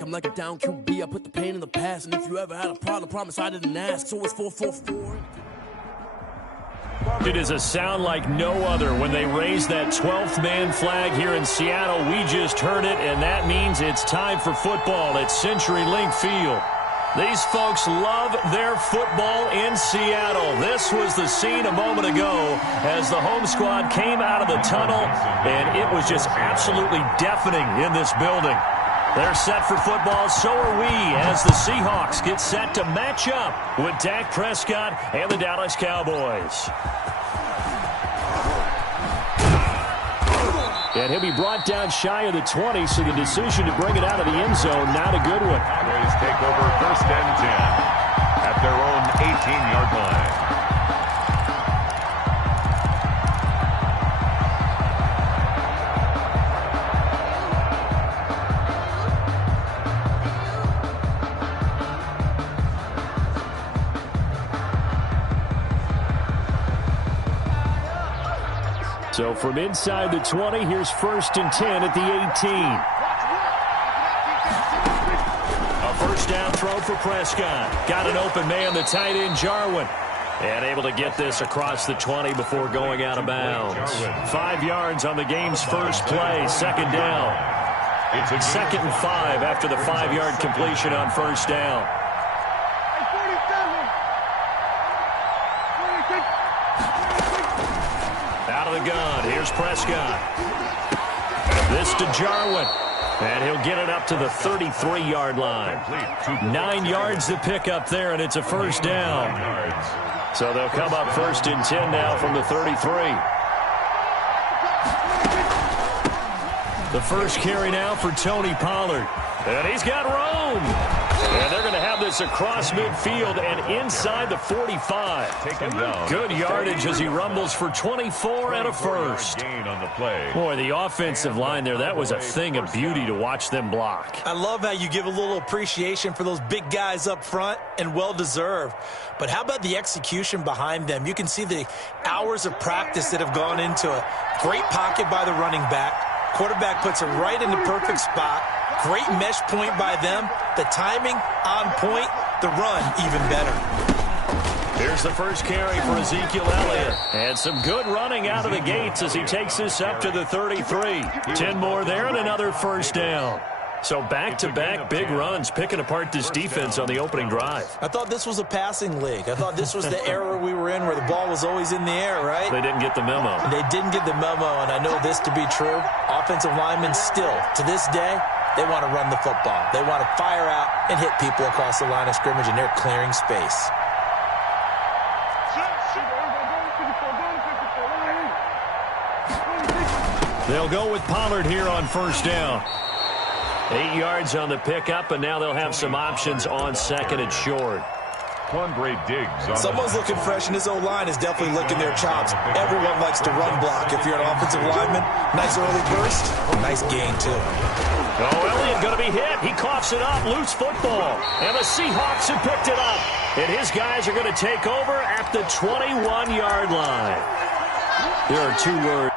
back. I'm like a down QB. I put the pain in the past. And if you ever had a problem, promise I didn't ask. So it's 4-4-4. It is a sound like no other when they raise that 12th man flag here in Seattle. We just heard it, and that means it's time for football at CenturyLink Field. These folks love their football in Seattle. This was the scene a moment ago as the home squad came out of the tunnel, and it was just absolutely deafening in this building. They're set for football, so are we, as the Seahawks get set to match up with Dak Prescott and the Dallas Cowboys. And he'll be brought down shy of the 20, so the decision to bring it out of the end zone, not a good one. Cowboys take over 1st and 10 at their own 18-yard line. So from inside the 20, here's 1st and 10 at the 18. A first down throw for Prescott. Got an open man, the tight end, Jarwin. And able to get this across the 20 before going out of bounds. 5 yards on the game's first play, 2nd down. 2nd and 5 after the 5-yard completion on 1st down. Out of the gun, here's Prescott. This to Jarwin. And he'll get it up to the 33-yard line. 9 yards to pick up there, and it's a first down. So they'll come up 1st and 10 now from the 33. The first carry now for Tony Pollard. And he's got room. And they're going to have this across midfield and inside the 45. Good yardage as he rumbles for 24 and a first. Boy, the offensive line there, that was a thing of beauty to watch them block. I love how you give a little appreciation for those big guys up front, and well-deserved. But how about the execution behind them? You can see the hours of practice that have gone into it. Great pocket by the running back. Quarterback puts it right in the perfect spot. Great mesh point by them. The timing on point. The run even better. Here's the first carry for Ezekiel Elliott. And some good running out of the gates as he takes this up to the 33. 10 more there and another first down. So back-to-back big runs, picking apart this defense on the opening drive. I thought this was a passing league. I thought this was the era we were in where the ball was always in the air, right? They didn't get the memo. They didn't get the memo, and I know this to be true. Offensive linemen still, to this day, they want to run the football. They want to fire out and hit people across the line of scrimmage, and they're clearing space. They'll go with Pollard here on first down. 8 yards on the pickup, and now they'll have some options on 2nd and short. Someone's looking fresh, and this O-line is definitely licking their chops. Everyone likes to run block. If you're an offensive lineman, nice early burst, nice gain, too. Oh, Elliott going to be hit. He coughs it up. Loose football. And the Seahawks have picked it up. And his guys are going to take over at the 21-yard line. There are 2 words.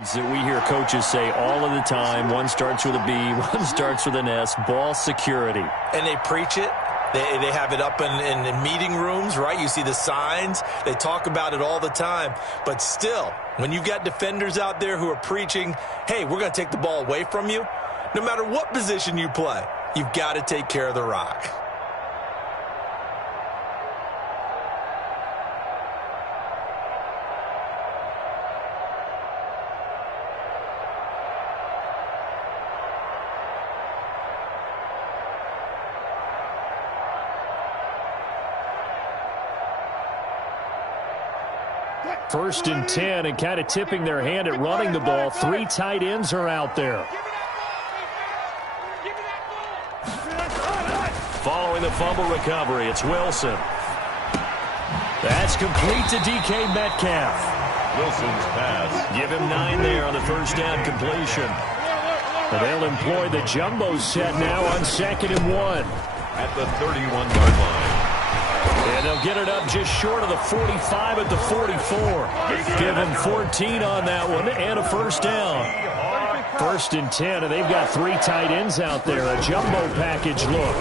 That we hear coaches say all of the time. One starts with a B, one starts with an S. Ball security. And they preach it. They have it up in meeting rooms, right? You see the signs. They talk about it all the time. But still, when you've got defenders out there who are preaching, hey, we're going to take the ball away from you, no matter what position you play, you've got to take care of the rock. First and 10, and kind of tipping their hand at running the ball. 3 tight ends are out there. Following the fumble recovery, it's Wilson. That's complete to DK Metcalf. Wilson's pass. Give him 9 there on the first down completion. And they'll employ the jumbo set now on 2nd and 1. At the 31-yard line. And they'll get it up just short of the 45 at the 44. Give them 14 on that one and a first down. First and 10, and they've got 3 tight ends out there. A jumbo package look.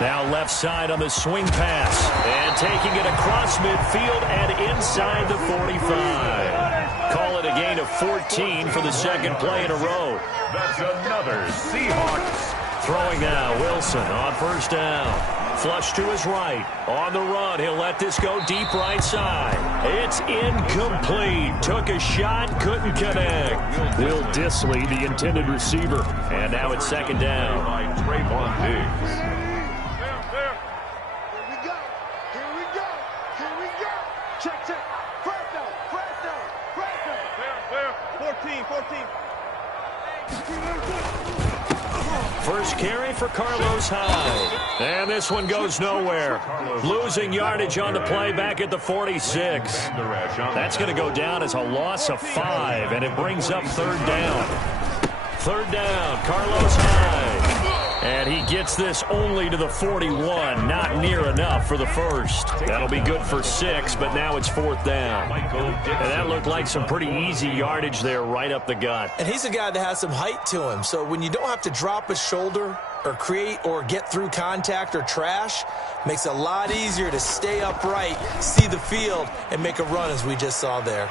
Now left side on the swing pass. And taking it across midfield and inside the 45. Call it a gain of 14 for the second play in a row. That's another Seahawks. Throwing now, Wilson on first down. Flush to his right. On the run, he'll let this go deep right side. It's incomplete. Took a shot, couldn't connect. Will Dissly, the intended receiver. And now it's 2nd down. By Trayvon Diggs. Here we go. Here we go. Here we go. Check. First down. 14. First carry for Carlos Hyde. And this one goes nowhere. Losing yardage on the play back at the 46. That's going to go down as a loss of 5, and it brings up 3rd down. 3rd down, Carlos Hyde. And he gets this only to the 41. Not near enough for the first. That'll be good for 6, but now it's 4th down. And that looked like some pretty easy yardage there right up the gut. And he's a guy that has some height to him. So when you don't have to drop a shoulder or create or get through contact or trash, makes it a lot easier to stay upright, see the field, and make a run as we just saw there.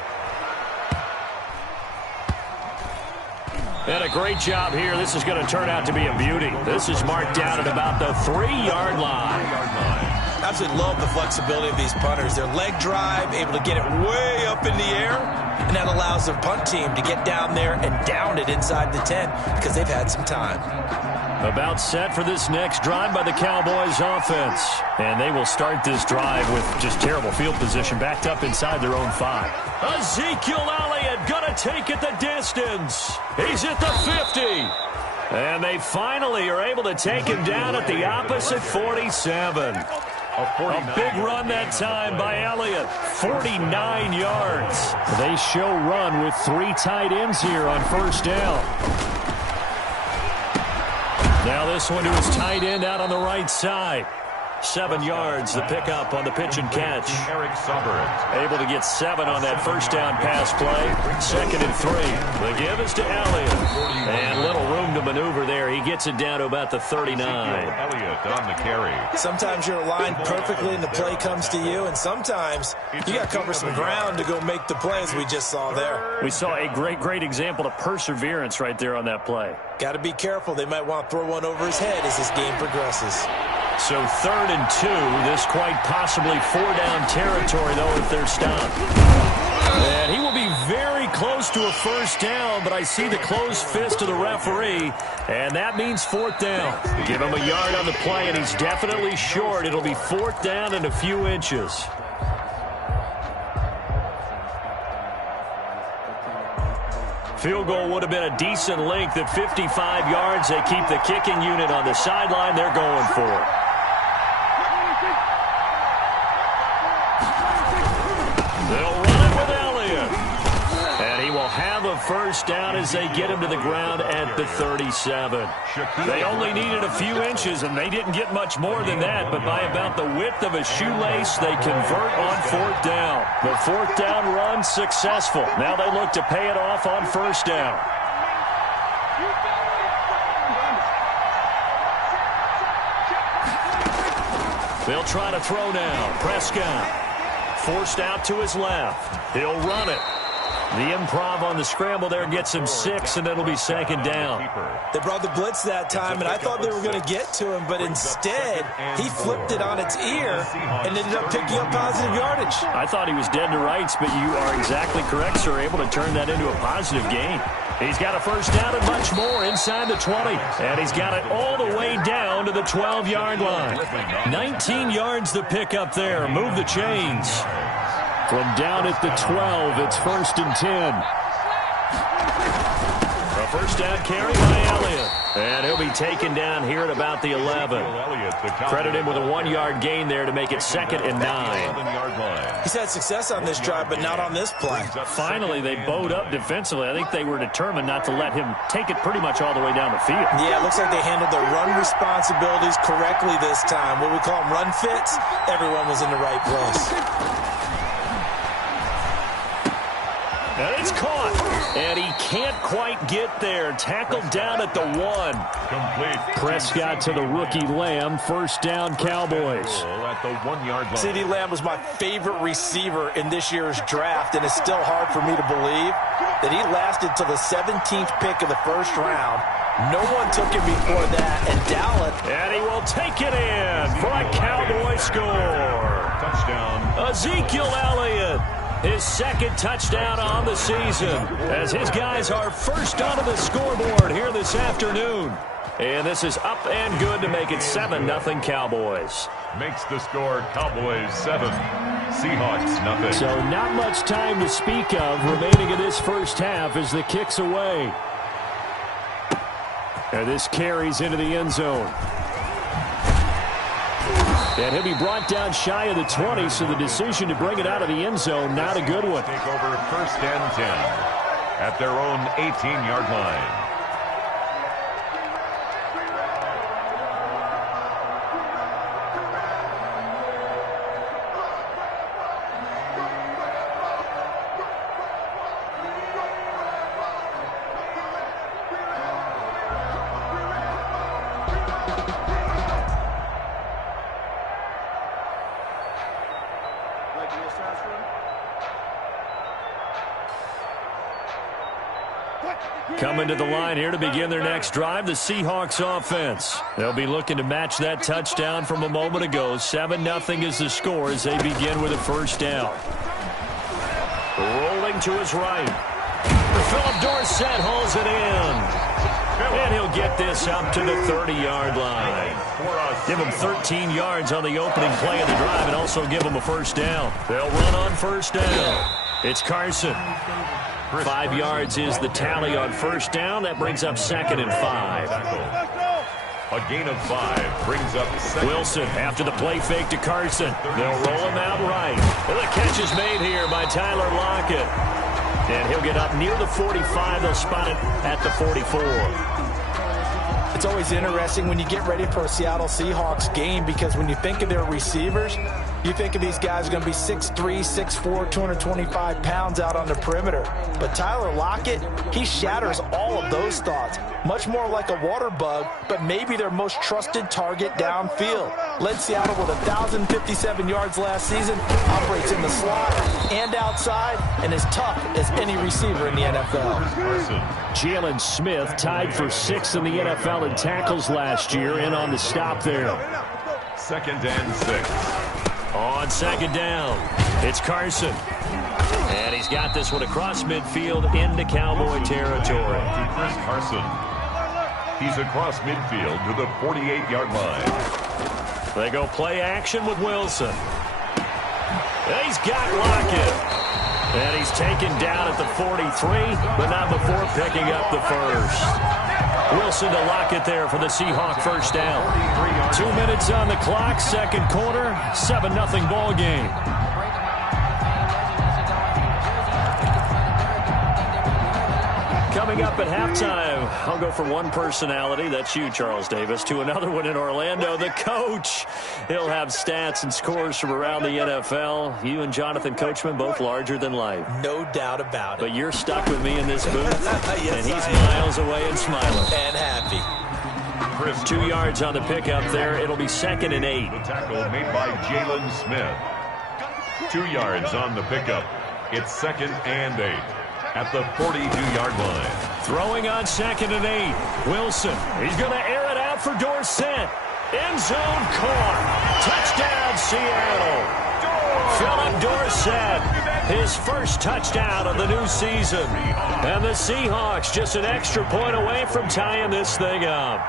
And a great job here. This is going to turn out to be a beauty. This is marked down at about the 3-yard line. Absolutely love the flexibility of these punters. Their leg drive, able to get it way up in the air, and that allows the punt team to get down there and down it inside the 10 because they've had some time. About set for this next drive by the Cowboys offense. And they will start this drive with just terrible field position, backed up inside their own 5. Ezekiel Elliott gonna take it the distance. He's at the 50. And they finally are able to take him down at the opposite 47. A big run that time by Elliott. 49 yards. They show run with 3 tight ends here on first down. Now this one to his tight end out on the right side. 7 yards, the pickup on the pitch and catch. Able to get 7 on that first down pass play. 2nd and 3. The give is to Elliott. And little room to maneuver there. He gets it down to about the 39. Elliott on the carry. Sometimes you're aligned perfectly and the play comes to you, and sometimes you got to cover some ground to go make the play as we just saw there. We saw a great example of perseverance right there on that play. Got to be careful. They might want to throw one over his head as this game progresses. So 3rd and 2. This quite possibly 4-down territory, though, if they're stopped. And he will be very close to a first down, but I see the closed fist of the referee, and that means 4th down. Give him a yard on the play, and he's definitely short. It'll be 4th down and a few inches. Field goal would have been a decent length at 55 yards. They keep the kicking unit on the sideline. They're going for it. They'll run it with Elliott. And he will have a first down as they get him to the ground at the 37. They only needed a few inches, and they didn't get much more than that, but by about the width of a shoelace, they convert on fourth down. The fourth down run successful. Now they look to pay it off on first down. They'll try to throw now. Prescott forced out to his left. He'll run it. The improv on the scramble there gets him 6, and it'll be second down. They brought the blitz that time, and I thought they were going to get to him, but instead he flipped it on its ear and ended up picking up positive yardage. I thought he was dead to rights, but you are exactly correct, sir, able to turn that into a positive gain. He's got a first down and much more inside the 20, and he's got it all the way down to the 12-yard line. 19 yards to pick up there. Move the chains. From down at the 12, it's 1st and 10. A first down carry by Elliott. And he'll be taken down here at about the 11. Credit him with a 1-yard gain there to make it 2nd and 9. He's had success on this drive, but not on this play. Finally, they bowed up defensively. I think they were determined not to let him take it pretty much all the way down the field. Yeah, it looks like they handled their run responsibilities correctly this time. What we call them run fits, everyone was in the right place. And it's caught. And he can't quite get there. Tackled down at the 1. Complete. Prescott to the rookie Lamb. First down, Cowboys. At the 1-yard line. CeeDee Lamb was my favorite receiver in this year's draft, and it's still hard for me to believe that he lasted till the 17th pick of the first round. No one took him before that, and Dallas. And he will take it in for a Cowboy score. Touchdown. Ezekiel Elliott. His 2nd touchdown on the season as his guys are first onto the scoreboard here this afternoon. And this is up and good to make it 7-0 Cowboys. Makes the score Cowboys 7, Seahawks nothing. So not much time to speak of remaining in this first half as the kick's away. And this carries into the end zone. And he'll be brought down shy of the 20, so the decision to bring it out of the end zone, not a good one. Take over 1st and 10 at their own 18-yard line. Coming to the line here to begin their next drive, the Seahawks offense. They'll be looking to match that touchdown from a moment ago. 7-0 is the score as they begin with a first down. Rolling to his right. Philip Dorsett hauls it in. And he'll get this up to the 30-yard line. Give him 13 yards on the opening play of the drive and also give him a first down. They'll run on first down. It's Carson. 5 yards is the tally on first down. That brings up 2nd and 5. A gain of 5 brings up 2nd. Wilson after the play fake to Carson. They'll roll him out right. And the catch is made here by Tyler Lockett. And he'll get up near the 45. They'll spot it at the 44. It's always interesting when you get ready for a Seattle Seahawks game because when you think of their receivers, you think of these guys are going to be 6'3", 6'4", 225 pounds out on the perimeter. But Tyler Lockett, he shatters all of those thoughts. Much more like a water bug, but maybe their most trusted target downfield. Led Seattle with 1,057 yards last season, operates in the slot and outside, and is tough as any receiver in the NFL. Jalen Smith tied for 6th in the NFL in tackles last year, in on the stop there. 2nd and 6. On 2nd down, it's Carson. And he's got this one across midfield into Cowboy territory. To Chris Carson. He's across midfield to the 48-yard line. They go play action with Wilson. And he's got Lockett. And he's taken down at the 43, but not before picking up the first. Wilson to Lockett there for the Seahawk first down. 2 minutes on the clock, 2nd quarter, 7-0 ball game. Coming up at halftime, I'll go from one personality, that's you, Charles Davis, to another one in Orlando, the coach. He'll have stats and scores from around the NFL. You and Jonathan Coachman, both larger than life. No doubt about it. But you're stuck with me in this booth, Yes, and he's miles away and smiling. And happy. 2 yards on the pickup there. It'll be 2nd and 8. The tackle made by Jalen Smith. 2 yards on the pickup. It's 2nd and 8 at the 42-yard line. Throwing on 2nd and 8. Wilson. He's going to air it out for Dorsett. End zone caught. Touchdown, Seattle. Philip Dorsett, his first touchdown of the new season. And the Seahawks just an extra point away from tying this thing up.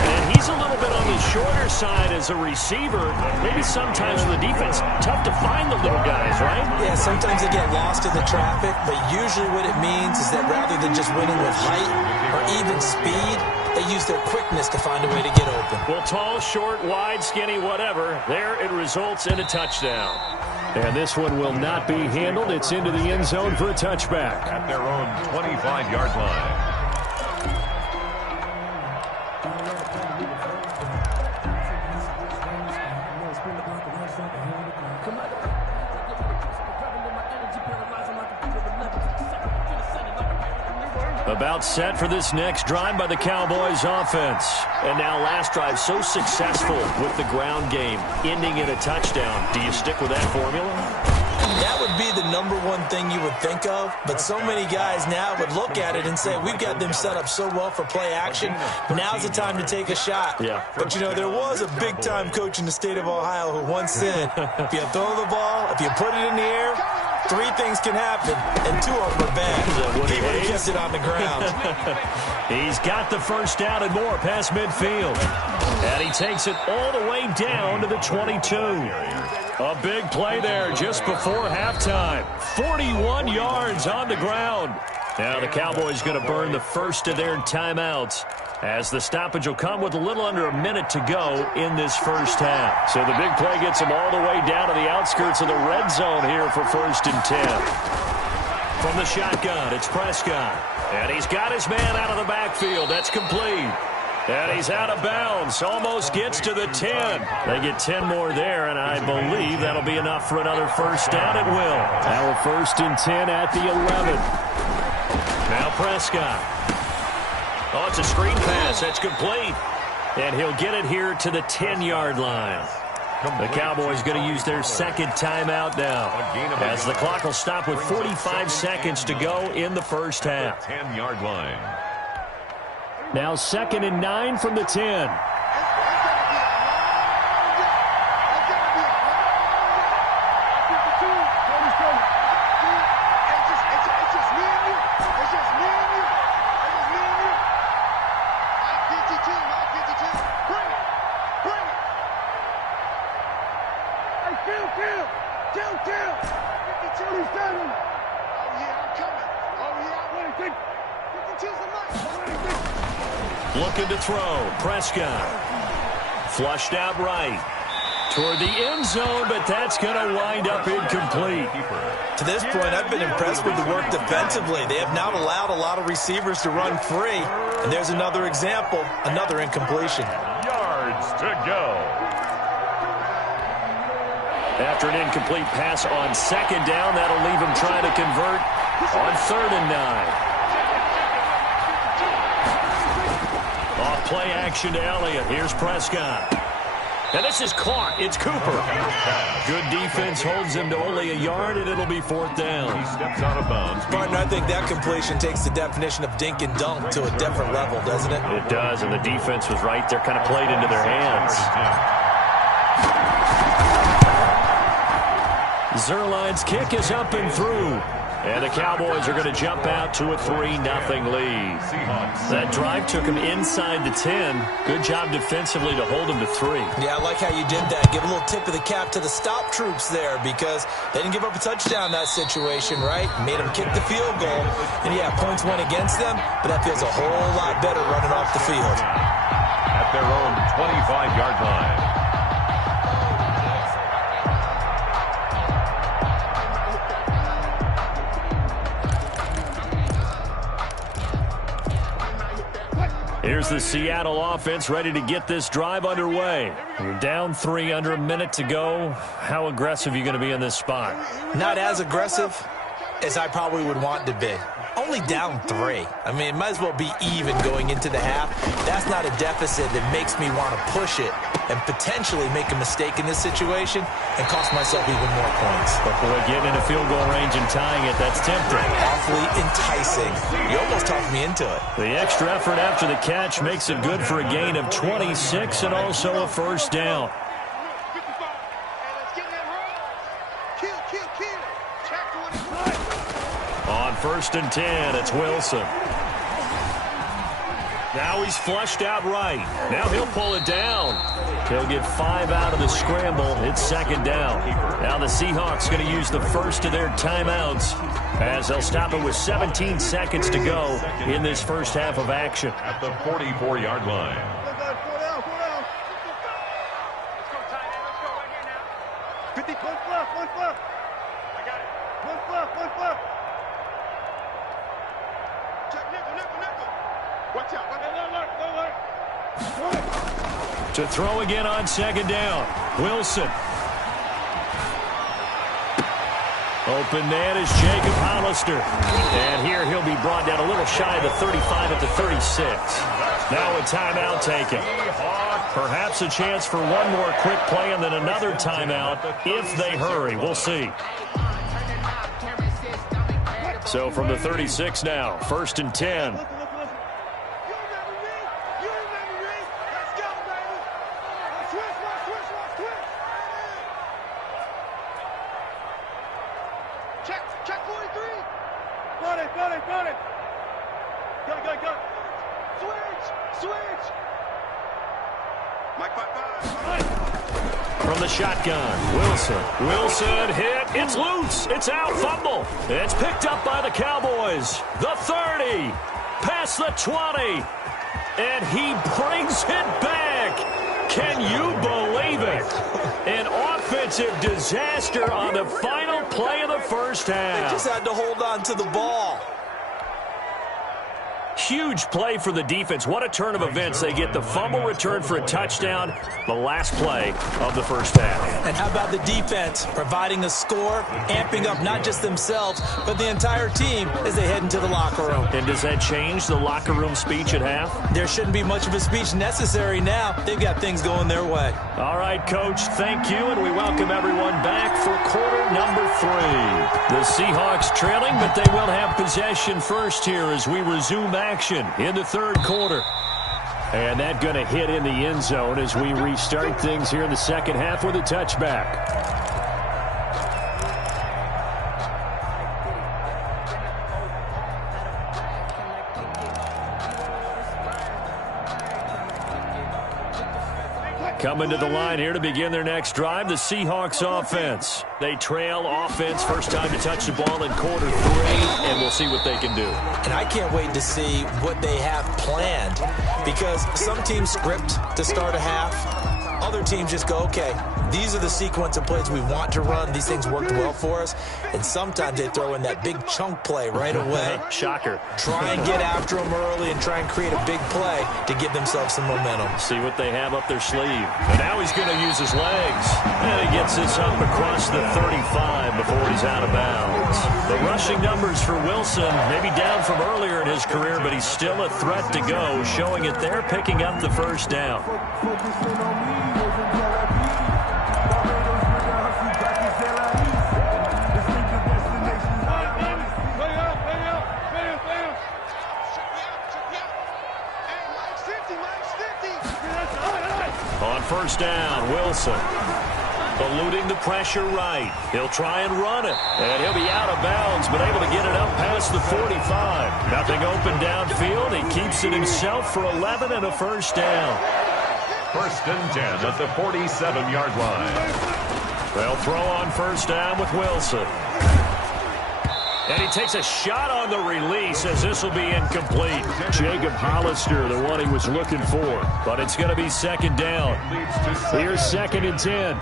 And he's a little bit on the shorter side as a receiver. Maybe sometimes for the defense, tough to find the little guys, right? Yeah, sometimes they get lost in the traffic, but usually what it means is that rather than just winning with height or even speed, they use their quickness to find a way to get open. Well, tall, short, wide, skinny, whatever, there it results in a touchdown. And this one will not be handled. It's into the end zone for a touchback. At their own 25-yard line. About set for this next drive by the Cowboys offense. And now last drive so successful with the ground game, ending in a touchdown. Do you stick with that formula? That would be the number one thing you would think of, but so many guys now would look at it and say, we've got them set up so well for play action. Now's the time to take a shot. Yeah. But, you know, there was a big-time coach in the state of Ohio who once said, if you throw the ball, if you put it in the air, 3 things can happen, and 2 of them are bad. He would have kept it on the ground. He's got the first down and more past midfield. And he takes it all the way down to the 22. A big play there just before halftime. 41 yards on the ground. Now the Cowboys going to burn the first of their timeouts, as the stoppage will come with a little under a minute to go in this first half. So the big play gets them all the way down to the outskirts of the red zone here for 1st and 10. From the shotgun, it's Prescott. And he's got his man out of the backfield. That's complete. And he's out of bounds. Almost gets to the 10. They get 10 more there, and I believe that'll be enough for another first down. It will. Now 1st and 10 at the 11. Now Prescott. Oh, it's a screen pass. That's complete. And he'll get it here to the 10-yard line. The Cowboys going to use their 2nd timeout now, as the clock will stop with 45 seconds to go in the first half. 10-yard line. Now 2nd and 9 from the 10. Looking to throw. Prescott. Flushed out right. Toward the end zone, but that's going to wind up incomplete. To this point, I've been impressed with the work defensively. They have not allowed a lot of receivers to run free. And there's another example, another incompletion. Yards to go. After an incomplete pass on 2nd down, that'll leave him trying to convert on 3rd and 9. Off play action to Elliott. Here's Prescott. And this is caught. It's Cooper. Good defense holds him to only a yard, and it'll be 4th down. He steps out of bounds. Partner, I think that completion takes the definition of dink and dunk to a different level, doesn't it? It does, and the defense was right there, kind of played into their hands. Zerline's kick is up and through. And the Cowboys are going to jump out to a 3-0 lead. That drive took them inside the 10. Good job defensively to hold them to 3. Yeah, I like how you did that. Give a little tip of the cap to the stop troops there, because they didn't give up a touchdown in that situation, right? Made them kick the field goal. And, yeah, points went against them, but that feels a whole lot better running off the field. At their own 25-yard line. here's the Seattle offense ready to get this drive underway. You're down 3, under a minute to go. How aggressive are you going to be in this spot? Not as aggressive as I probably would want to be. Only down 3. I mean, it might as well be even going into the half. That's not a deficit that makes me want to push it and potentially make a mistake in this situation and cost myself even more points. But boy, getting into field goal range and tying it, that's tempting. Awfully enticing. You almost talked me into it. The extra effort after the catch makes it good for a gain of 26 and also a first down. On 1st and 10, it's Wilson. Now he's flushed out right. Now he'll pull it down. He'll get 5 out of the scramble. It's 2nd down. Now the Seahawks going to use the first of their timeouts as they'll stop it with 17 seconds to go in this first half of action. At the 44-yard line. To throw again on 2nd down. Wilson. Open man is Jacob Hollister. And here he'll be brought down a little shy of the 35 at the 36. Now a timeout taken. Perhaps a chance for one more quick play and then another timeout if they hurry. We'll see. So from the 36 now, 1st and 10. From the shotgun, Wilson hit. It's loose. It's out. Fumble. It's picked up by the Cowboys. The 30. Past the 20. And he brings it back. Can you believe it? An offensive disaster on the final play of the first half. They just had to hold on to the ball. Huge play for the defense. What a turn of events. They get the fumble return for a touchdown, the last play of the first half. And how about the defense providing a score, amping up not just themselves, but the entire team as they head into the locker room. And does that change the locker room speech at half? There shouldn't be much of a speech necessary now. They've got things going their way. All right, Coach, thank you, and we welcome everyone back for quarter number 3. The Seahawks trailing, but they will have possession first here as we resume action in the 3rd quarter. And that going to hit in the end zone as we restart things here in the 2nd half with a touchback. Coming to the line here to begin their next drive, the Seahawks offense. They trail offense, first time to touch the ball in quarter 3, and we'll see what they can do. And I can't wait to see what they have planned, because some teams script to start a half. Other teams just go, okay, these are the sequence of plays we want to run. These things worked well for us. And sometimes they throw in that big chunk play right away. Shocker. Try and get after them early and try and create a big play to give themselves some momentum. See what they have up their sleeve. And now he's going to use his legs. And he gets this up across the 35 before he's out of bounds. The rushing numbers for Wilson, maybe down from earlier in his career, but he's still a threat to go, showing it there, picking up the first down. On first down, Wilson eluding the pressure right. He'll try and run it, and he'll be out of bounds, but able to get it up past the 45. Nothing open downfield. He keeps it himself for 11 and a first down. 1st and 10 at the 47-yard line. They'll throw on first down with Wilson. And he takes a shot on the release as this will be incomplete. Jacob Hollister, the one he was looking for. But it's going to be 2nd down. Here's 2nd and 10.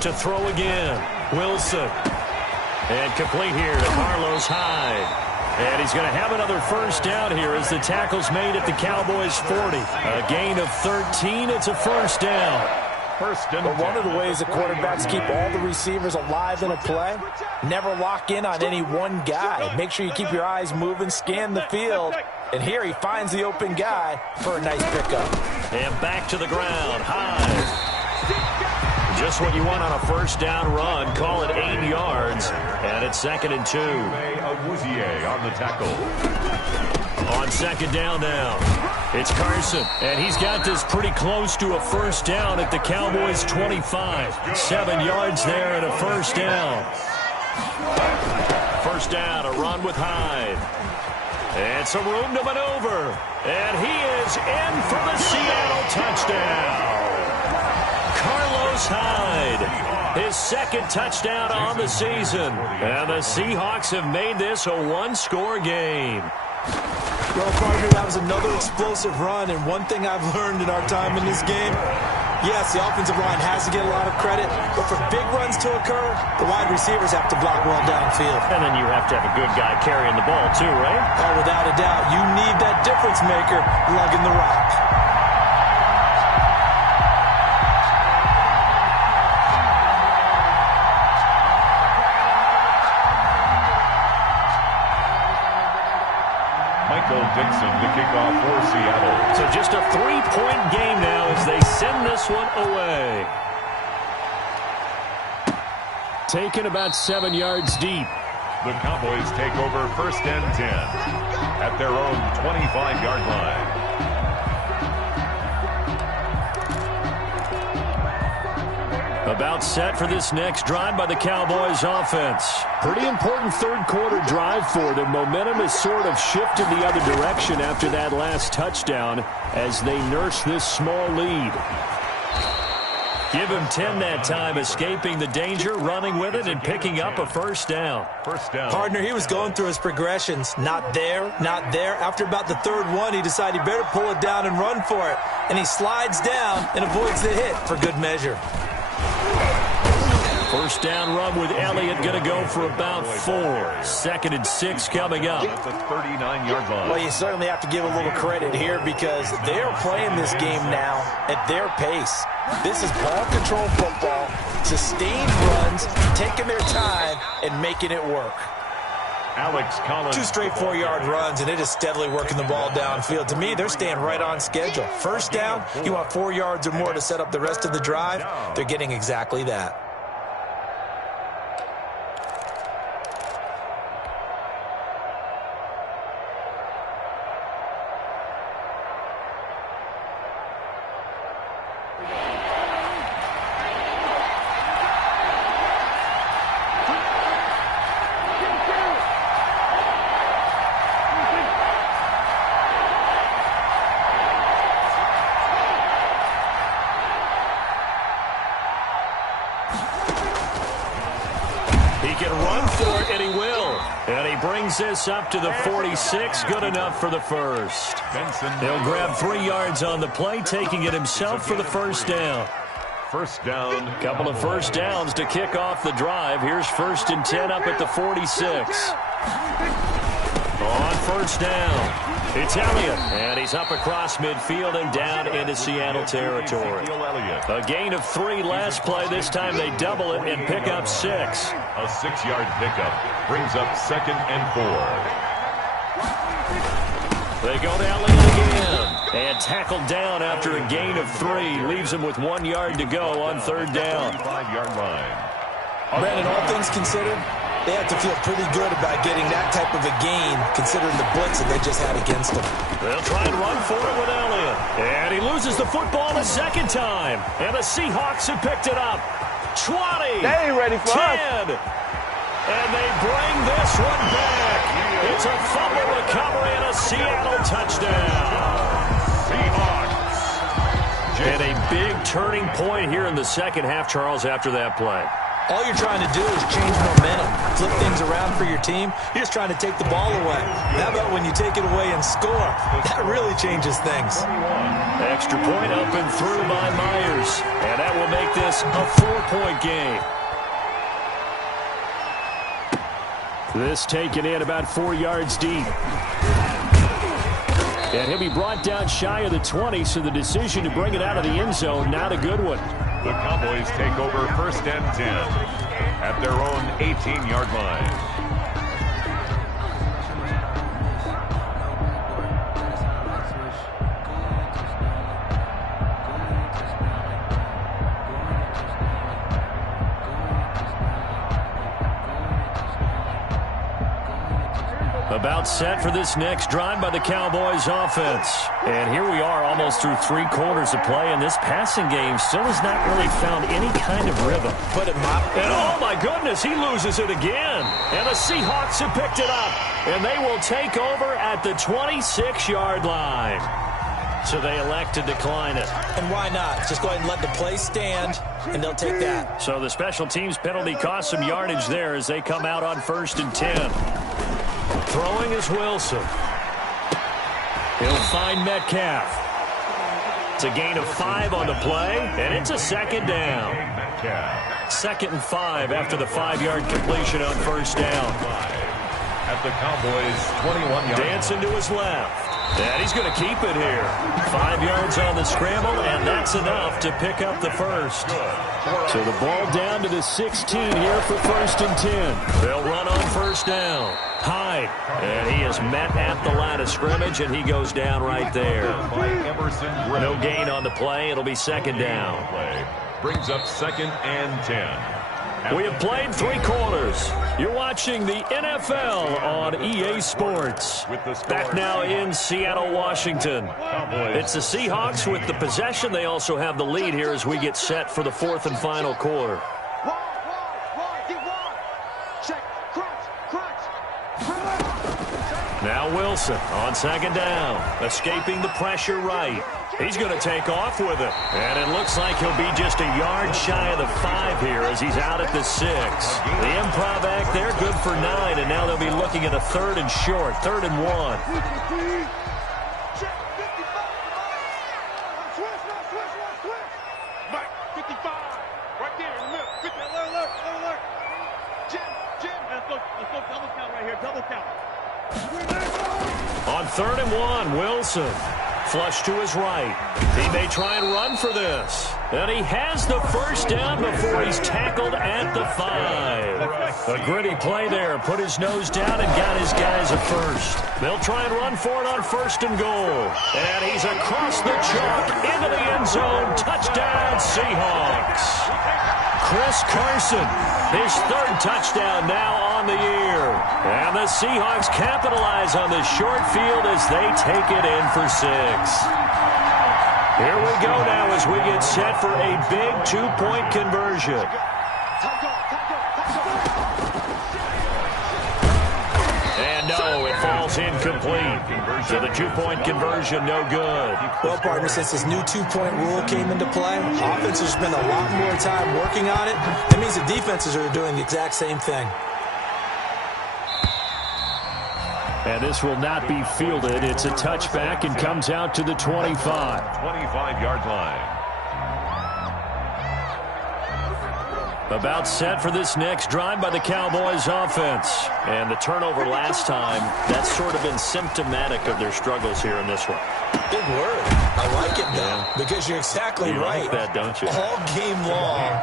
To throw again. Wilson. And complete here to Carlos Hyde. And he's going to have another first down here as the tackle's made at the Cowboys' 40. A gain of 13. It's a first down. But one of the ways the quarterbacks keep all the receivers alive in a play, never lock in on any one guy. Make sure you keep your eyes moving, scan the field. And here he finds the open guy for a nice pickup. And back to the ground. Hyde. Just what you want on a first down run. Call it 8 yards. And it's 2nd and 2. On the tackle. On second down now, it's Carson, and he's got this pretty close to a first down at the Cowboys' 25. 7 yards there and a first down. First down, a run with Hyde. And some room to maneuver. And he is in for the Seattle touchdown. Carlos Hyde, his 2nd touchdown on the season. And the Seahawks have made this a one-score game. Well, partner, that was another explosive run, and one thing I've learned in our time in this game, yes, the offensive line has to get a lot of credit, but for big runs to occur, the wide receivers have to block well downfield. And then you have to have a good guy carrying the ball too, right? Oh, without a doubt. You need that difference maker lugging the rock. Dixon to kick off for Seattle. So just a 3-point game now as they send this one away. Taken about 7 yards deep. The Cowboys take over 1st and 10 at their own 25-yard line. About set for this next drive by the Cowboys offense. Pretty important third-quarter drive for them. Momentum has sort of shifted the other direction after that last touchdown as they nurse this small lead. Give him 10 that time, escaping the danger, running with it, and picking up a first down. First down. Partner, he was going through his progressions. Not there, not there. After about the 3rd one, he decided he better pull it down and run for it. And he slides down and avoids the hit for good measure. First down run with Elliott, going to go for about 4. 2nd and 6 coming up. At the 39-yard line. Well, you certainly have to give a little credit here because they're playing this game now at their pace. This is ball control football, sustained runs, taking their time, and making it work. Alex Collins. 2 straight 4-yard runs, and it is steadily working the ball downfield. To me, they're staying right on schedule. First down, you want 4 yards or more to set up the rest of the drive. They're getting exactly that. This up to the 46, good enough for the first. He'll grab 3 yards on the play, taking it himself for the first down. First down. Couple of first downs to kick off the drive. Here's 1st and 10 up at the 46. On first down, it's Elliott, and he's up across midfield and down into Seattle territory. A gain of 3 last play. This time they double it and pick up 6. A 6-yard pickup brings up 2nd and 4. They go to Elliott again, and tackled down after a gain of 3. Leaves him with 1 yard to go on 3rd down. 5-yard line. Brandon, all things considered, they have to feel pretty good about getting that type of a gain, considering the blitz that they just had against them. They'll try and run for it with Elliott. And he loses the football a 2nd time. And the Seahawks have picked it up. 20. They ain't ready for 10. And they bring this one back. It's a fumble recovery and a Seattle touchdown. Seahawks. And a big turning point here in the second half, Charles, after that play. All you're trying to do is change momentum, flip things around for your team. You're just trying to take the ball away. How about when you take it away and score? That really changes things. Extra point up and through by Myers. And that will make this a 4-point game. This taken in about 4 yards deep. And he'll be brought down shy of the 20, so the decision to bring it out of the end zone, not a good one. The Cowboys take over 1st and 10 at their own 18-yard line. About set for this next drive by the Cowboys offense. And here we are almost through 3 quarters of play, and this passing game still has not really found any kind of rhythm. And oh my goodness, he loses it again. And the Seahawks have picked it up, and they will take over at the 26-yard line. So they elect to decline it. And why not? Just go ahead and let the play stand, and they'll take that. So the special teams penalty cost some yardage there as they come out on 1st and 10. Throwing is Wilson. He'll find Metcalf. It's a gain of 5 on the play, and it's a 2nd down. 2nd and 5 after the 5-yard completion on 1st down. At the Cowboys' 21-yard. Dancing to his left. And he's going to keep it here. 5 yards on the scramble, and that's enough to pick up the first. So the ball down to the 16 here for 1st and 10. They'll run on 1st down. Hyde. And he is met at the line of scrimmage, and he goes down right there. No gain on the play. It'll be 2nd down. Brings up 2nd and 10. We have played 3 quarters. You're watching the NFL on EA Sports. Back now in Seattle, Washington. It's the Seahawks with the possession. They also have the lead here as we get set for the 4th and final quarter. Now Wilson on 2nd down, escaping the pressure right. He's going to take off with it. And it looks like he'll be just a yard shy of the 5 here as he's out at the 6. The improv act there, good for 9, and now they'll be looking at a 3rd and short, 3rd and 1. On 3rd and 1, Wilson. Flush to his right. He may try and run for this. And he has the first down before he's tackled at the 5. A gritty play there. Put his nose down and got his guys a first. They'll try and run for it on 1st and goal. And he's across the chalk into the end zone. Touchdown, Seahawks. Chris Carson, his 3rd touchdown now on the year. And the Seahawks capitalize on the short field as they take it in for 6. Here we go now as we get set for a big 2-point conversion. And no, it falls incomplete. So the 2-point conversion, no good. Well, partner, since this new 2-point rule came into play, offenses spend a lot more time working on it. That means the defenses are doing the exact same thing. And this will not be fielded. It's a touchback and comes out to the 25. 25-yard line. About set for this next drive by the Cowboys offense. And the turnover last time, that's sort of been symptomatic of their struggles here in this one. Big word. I like it, though, because you're exactly right. Like that, don't you? All game long,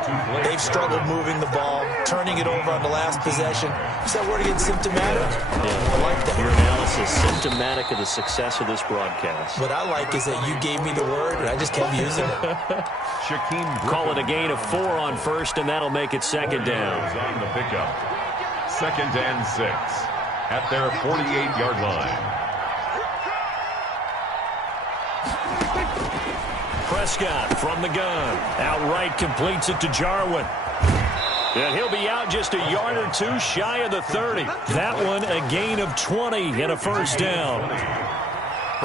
they've struggled moving the ball, turning it over on the last possession. Is that word again, symptomatic? Yeah. I like that. Your analysis, symptomatic of the success of this broadcast. What I like is that you gave me the word, and I just kept using it. Call it a gain of 4 on 1st, and that'll make it 2nd down. On the pickup. 2nd and 6 at their 48-yard line. Prescott from the gun. Outright completes it to Jarwin. And he'll be out just a yard or 2 shy of the 30. That one a gain of 20 and a 1st down.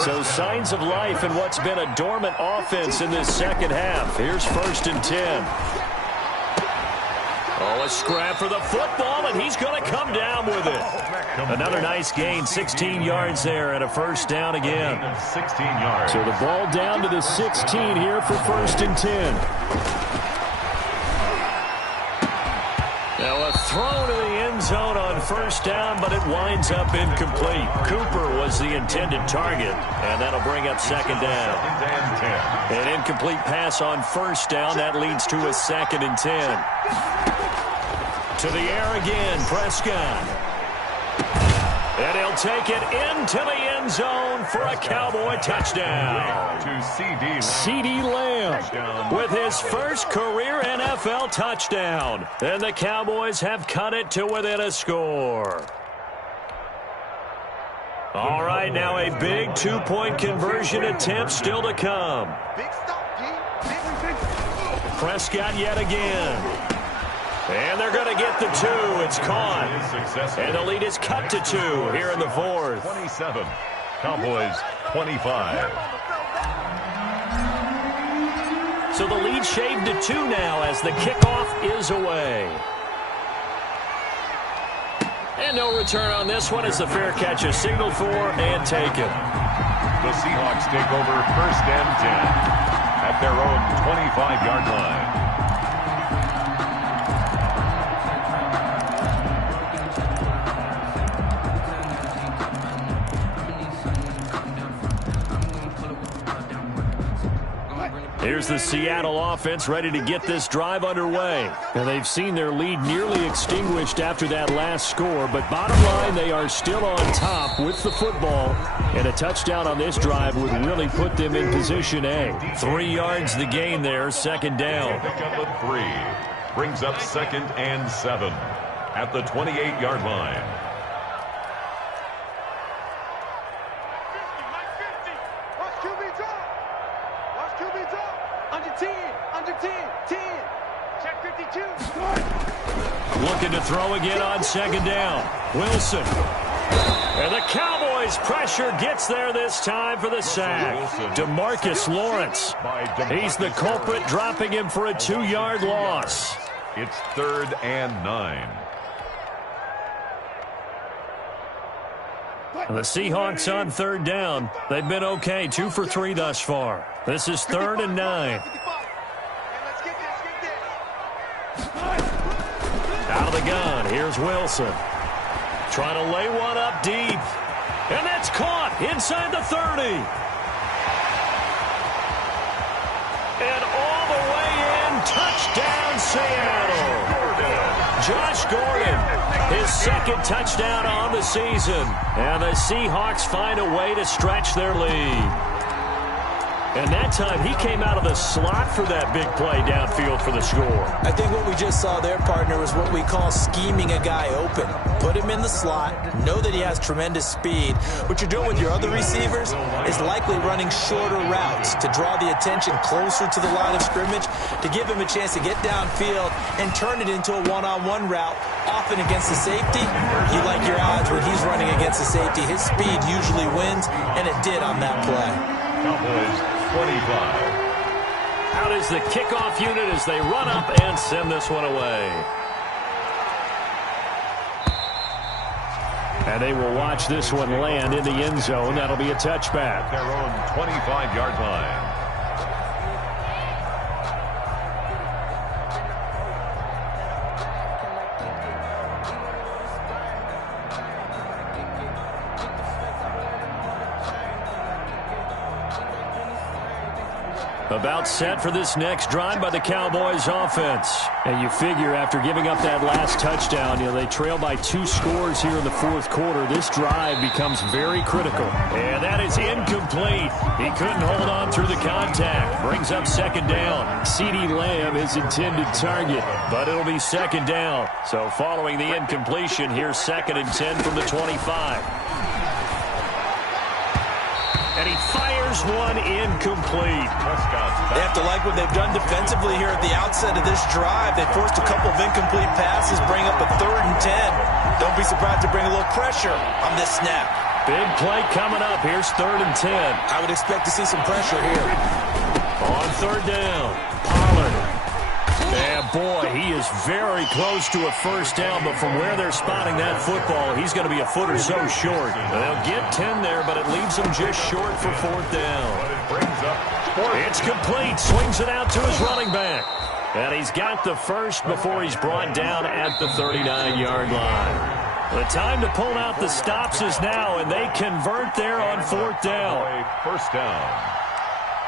So signs of life in what's been a dormant offense in this second half. Here's 1st and 10. Oh, a scrap for the football, and he's going to come down with it. Another nice gain, 16 yards there, and a first down again. 16 yards. So the ball down to the 16 here for 1st and 10. Now a throw to the end zone on 1st down, but it winds up incomplete. Cooper was the intended target, and that'll bring up 2nd down. An incomplete pass on 1st down. That leads to a 2nd and 10. To the air again, Prescott. And he'll take it into the end zone for a Cowboy touchdown. To CeeDee Lamb with his first career NFL touchdown. And the Cowboys have cut it to within a score. All right, now a big 2-point conversion attempt still to come. Prescott yet again. And they're going to get the 2. It's caught. And the lead is cut to 2 here in the 4th. 27. Cowboys 25. So the lead shaved to 2 now as the kickoff is away. And no return on this one as the fair catch is signaled for and taken. The Seahawks take over 1st and 10 at their own 25-yard line. Here's the Seattle offense ready to get this drive underway. And they've seen their lead nearly extinguished after that last score. But bottom line, they are still on top with the football. And a touchdown on this drive would really put them in position A. 3 yards the gain there, 2nd down. Pick up a 3. Brings up 2nd and 7 at the 28-yard line. Looking to throw again on 2nd down. Wilson. And the Cowboys' pressure gets there this time for the sack. DeMarcus Lawrence. He's the culprit, dropping him for a 2-yard loss. It's 3rd and 9. The Seahawks on 3rd down. They've been okay, 2 for 3 thus far. This is 3rd and 9. Out of the gun, here's Wilson. Trying to lay one up deep. And that's caught inside the 30. And all the way in, touchdown Seattle. Josh Gordon, his 2nd touchdown on the season. And the Seahawks find a way to stretch their lead. And that time, he came out of the slot for that big play downfield for the score. I think what we just saw there, partner, is what we call scheming a guy open. Put him in the slot, know that he has tremendous speed. What you're doing with your other receivers is likely running shorter routes to draw the attention closer to the line of scrimmage, to give him a chance to get downfield and turn it into a one-on-one route, often against the safety. You like your odds when he's running against the safety. His speed usually wins, and it did on that play. Cowboys 25. Out is the kickoff unit as they run up and send this one away. And they will watch this one land in the end zone. That'll be a touchback. Their own 25-yard line. About set for this next drive by the Cowboys offense. And you figure after giving up that last touchdown, they trail by 2 scores here in the 4th quarter. This drive becomes very critical. And that is incomplete. He couldn't hold on through the contact. Brings up 2nd down. CeeDee Lamb, his intended target. But it'll be 2nd down. So following the incompletion, here's 2nd and 10 from the 25. And he fires one incomplete. They have to like what they've done defensively here at the outset of this drive. They forced a couple of incomplete passes, bring up a 3rd and 10. Don't be surprised to bring a little pressure on this snap. Big play coming up. Here's 3rd and 10. I would expect to see some pressure here. On 3rd down, Pollard. And boy, he is very close to a first down, but from where they're spotting that football, he's going to be a foot or so short. They'll get 10 there, but it leaves him just short for fourth down. It's complete. Swings it out to his running back. And he's got the first before he's brought down at the 39-yard line. The time to pull out the stops is now, and they convert there on fourth down. First down.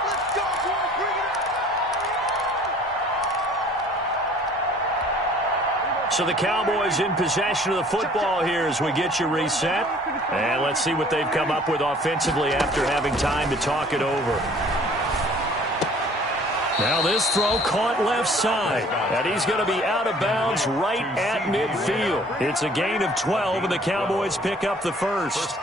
Let's go, boy. Bring it up. So the Cowboys in possession of the football here as we get you reset. And let's see what they've come up with offensively after having time to talk it over. Now this throw caught left side, and he's going to be out of bounds right at midfield. It's a gain of 12, and the Cowboys pick up the first.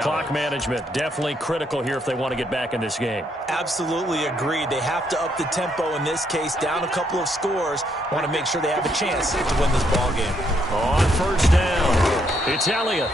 Clock management, definitely critical here if they want to get back in this game. Absolutely agreed. They have to up the tempo in this case, down a couple of scores. Want to make sure they have a chance to win this ball game. On first down, it's Elliott.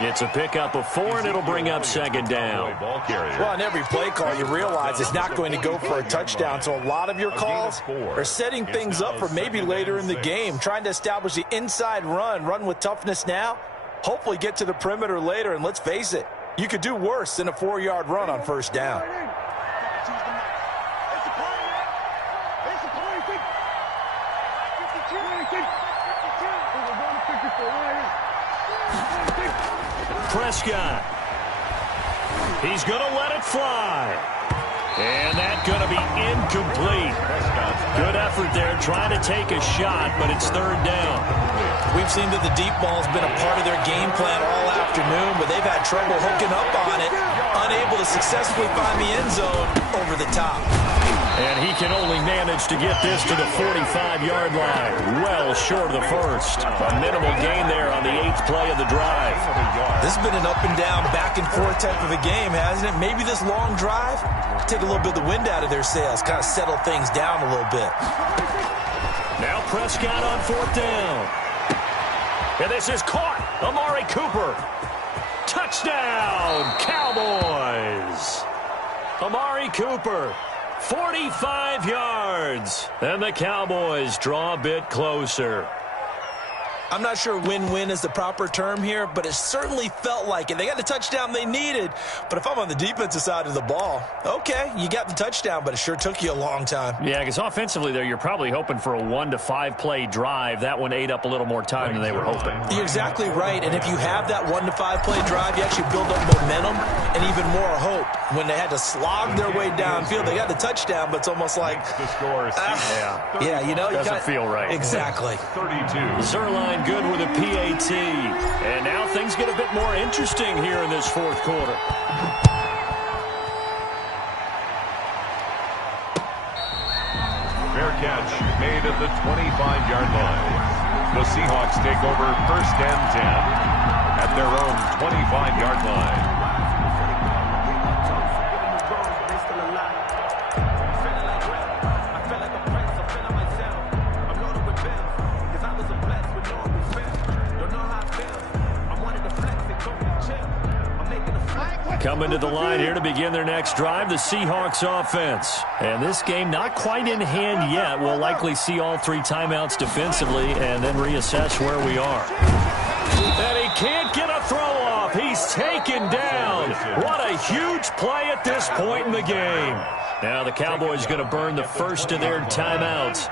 It's a pickup of 4, and it'll bring up second down. Well, on every play call, you realize it's not going to go for a touchdown. So a lot of your calls are setting things up for maybe later in the game, trying to establish the inside run with toughness now, hopefully get to the perimeter later. And let's face it, you could do worse than a 4-yard run on first down. Prescott. He's going to let it fly. And that's going to be incomplete. Good effort there trying to take a shot, but it's third down. We've seen that the deep ball has been a part of their game plan all afternoon, but they've had trouble hooking up on it, unable to successfully find the end zone over the top. And he can only manage to get this to the 45-yard line, well short of the first. A minimal gain there on the 8th play of the drive. This has been an up-and-down, back-and-forth type of a game, hasn't it? Maybe this long drive, take a little bit of the wind out of their sails, kind of settle things down a little bit. Now Prescott on fourth down. And this is caught. Amari Cooper. Touchdown, Cowboys. Amari Cooper. 45 yards, and the Cowboys draw a bit closer. I'm not sure win-win is the proper term here, but it certainly felt like it. They got the touchdown they needed, but if I'm on the defensive side of the ball, okay, you got the touchdown, but it sure took you a long time. Yeah, because offensively there, you're probably hoping for a 1 to 5 play drive. That one ate up a little more time than they were hoping. You're exactly right, and if you have that 1 to 5 play drive, you actually build up momentum and even more hope. When they had to slog their way downfield, they got the touchdown, but it's almost like, yeah, you know, doesn't feel right. Exactly. 32. Zerline good with a PAT. And now things get a bit more interesting here in this fourth quarter. Fair catch made at the 25-yard line. The Seahawks take over first and 10 at their own 25-yard line. Coming to the line here to begin their next drive, the Seahawks offense. And this game not quite in hand yet. We'll likely see all 3 timeouts defensively and then reassess where we are. And he can't get a throw off. He's taken down. What a huge play at this point in the game. Now the Cowboys going to burn the first of their timeouts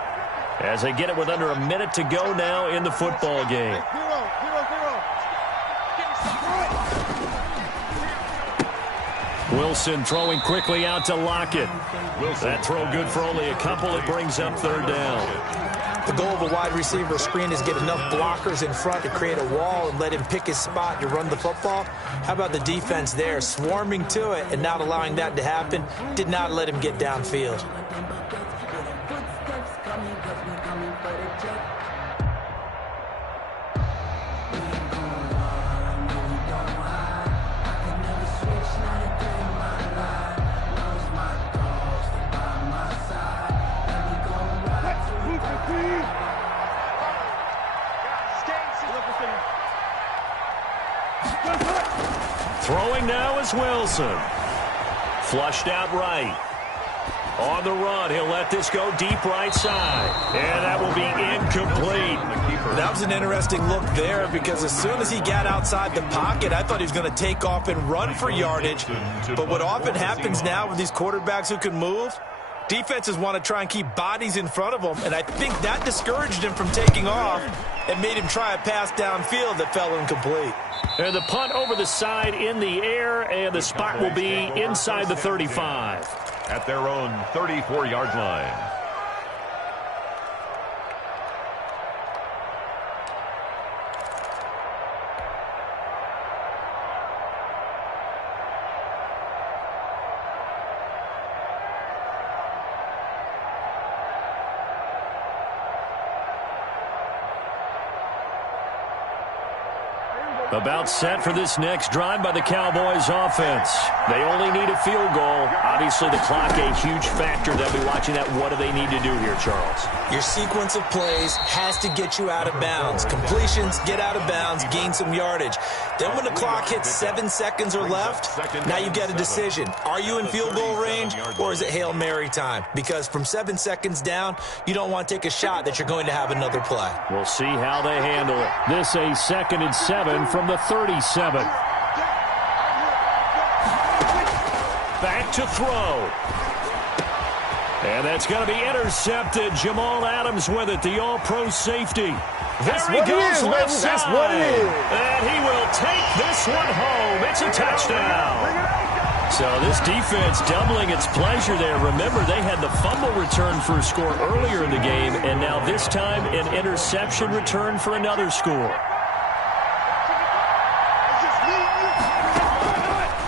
as they get it with under a minute to go now in the football game. Wilson throwing quickly out to Lockett. That throw good for only a couple. It brings up third down. The goal of a wide receiver screen is get enough blockers in front to create a wall and let him pick his spot to run the football. How about the defense there, swarming to it and not allowing that to happen? Did not let him get downfield. Throwing now is Wilson. Flushed out right. On the run, he'll let this go deep right side. And that will be incomplete. That was an interesting look there because as soon as he got outside the pocket, I thought he was going to take off and run for yardage. But what often happens now with these quarterbacks who can move, defenses want to try and keep bodies in front of them, and I think that discouraged him from taking off and made him try a pass downfield that fell incomplete. And the punt over the side in the air, and the spot will be inside the 35. At their own 34-yard line. About set for this next drive by the Cowboys offense. They only need a field goal. Obviously, the clock a huge factor. They'll be watching that. What do they need to do here, Charles? Your sequence of plays has to get you out of bounds. Completions, get out of bounds, gain some yardage. Then when the clock hits 7 seconds or left, now you get a decision. Are you in field goal range, or is it Hail Mary time? Because from 7 seconds down, you don't want to take a shot that you're going to have another play. We'll see how they handle it. This a 2nd and 7 from the 37. Back to throw. And that's going to be intercepted. Jamal Adams with it, the all-pro safety. There he goes left side. That's what it is. And he will take this one home. It's a touchdown. So this defense doubling its pleasure there. Remember, they had the fumble return for a score earlier in the game, and now this time an interception return for another score.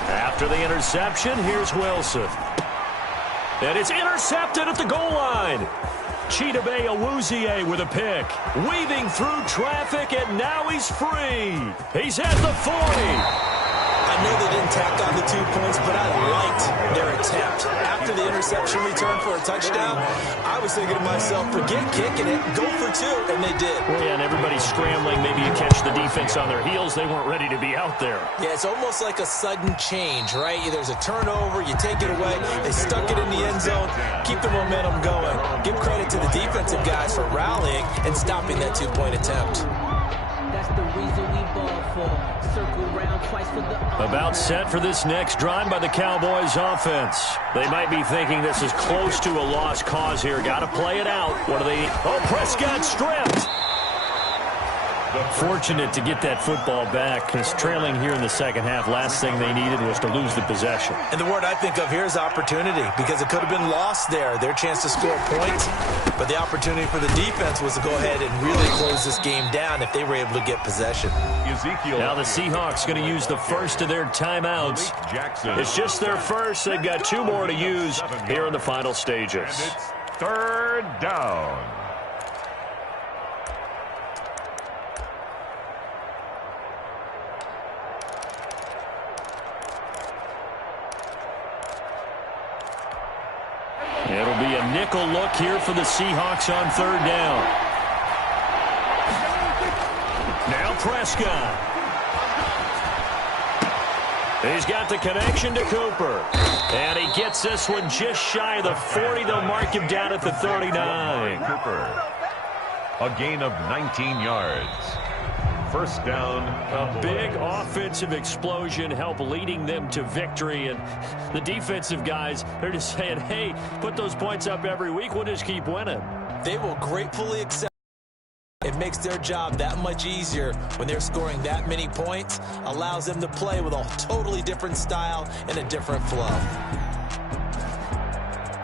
After the interception, here's Wilson. And it's intercepted at the goal line. Chidobe Awuzie with a pick. Weaving through traffic, and now he's free. He's at the 40. I know they didn't tack on the 2 points, but I liked their attempt. After the interception return for a touchdown, I was thinking to myself, forget kicking it, go for 2, and they did. Well, yeah, and everybody's scrambling. Maybe you catch the defense on their heels. They weren't ready to be out there. Yeah, it's almost like a sudden change, right? There's a turnover, you take it away, they stuck it in the end zone, keep the momentum going. Give credit to the defensive guys for rallying and stopping that 2-point attempt. That's the reason we ball for. Circle round twice for the... About set for this next drive by the Cowboys offense. They might be thinking this is close to a lost cause here. Got to play it out. What do they... Oh, Prescott stripped. Fortunate to get that football back, because trailing here in the second half, last thing they needed was to lose the possession. And the word I think of here is opportunity, because it could have been lost there, their chance to score points. But the opportunity for the defense was to go ahead and really close this game down if they were able to get possession. Now the Seahawks going to use the first of their timeouts. It's just their first. They've got 2 more to use here in the final stages. And it's 3rd down. It'll be a nickel look here for the Seahawks on 3rd down. Now Prescott. He's got the connection to Cooper. And he gets this one just shy of the 40. They'll mark him down at the 39. Cooper. A gain of 19 yards. 1st down. A big offensive explosion help leading them to victory. And the defensive guys, they're just saying, hey, put those points up every week. We'll just keep winning. They will gratefully accept. It makes their job that much easier when they're scoring that many points. Allows them to play with a totally different style and a different flow.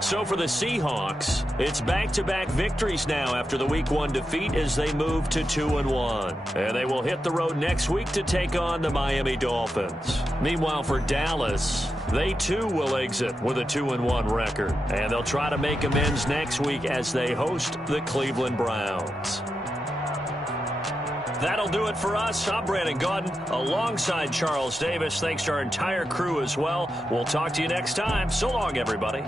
So for the Seahawks, it's back-to-back victories now after the Week 1 defeat as they move to 2-1. And they will hit the road next week to take on the Miami Dolphins. Meanwhile, for Dallas, they too will exit with a 2-1 record. And they'll try to make amends next week as they host the Cleveland Browns. That'll do it for us. I'm Brandon Gaudin alongside Charles Davis. Thanks to our entire crew as well. We'll talk to you next time. So long, everybody.